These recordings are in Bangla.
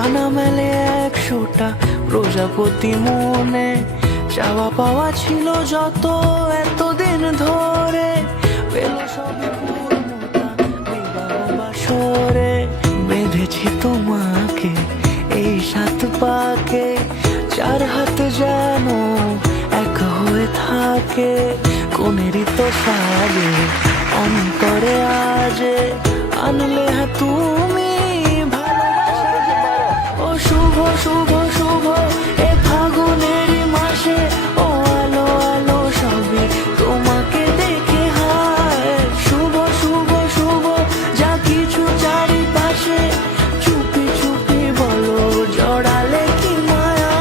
ডানা মেলে 100টা প্রজাপতি মনে, চাওয়া পাওয়া ছিল যত এতদিন ধরে, পেল সবে পূর্ণতা বিবাহ বাসরে। বেঁধেছি তোমাকে এই 7 পাকে, 4 হাত যেন এক হয়ে থাকে। কোনেরই তো সাজে অন্তরে আজে, আনলে তুমি ভালোবাসা। ও শুভ শুভ শুভ এ ফাগুনেরই মাসে, ও আলো আলো সবই তোমাকে দেখে হায়। শুভ শুভ শুভ যা কিছু চারিপাশে, চুপি চুপি বলো জড়ালে কি মায়া।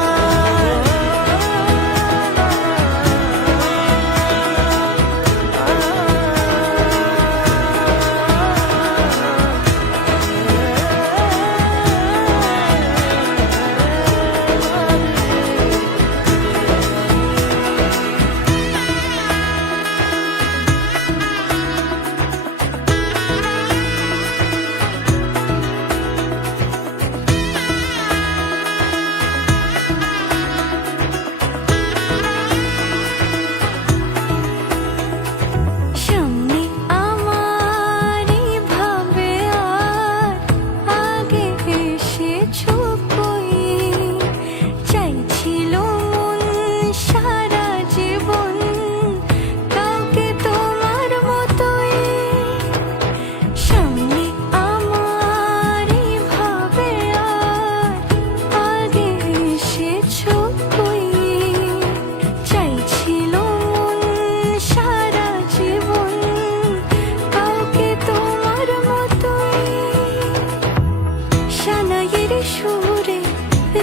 সুরে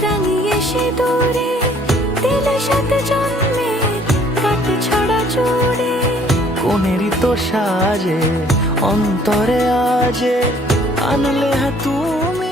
রাঙিয়ে সে দূরে দিলে 7 জন্মের কাটে ছড়া জোরে। কোনেরই তো সাজে অন্তরে আজে, আনলে তুমি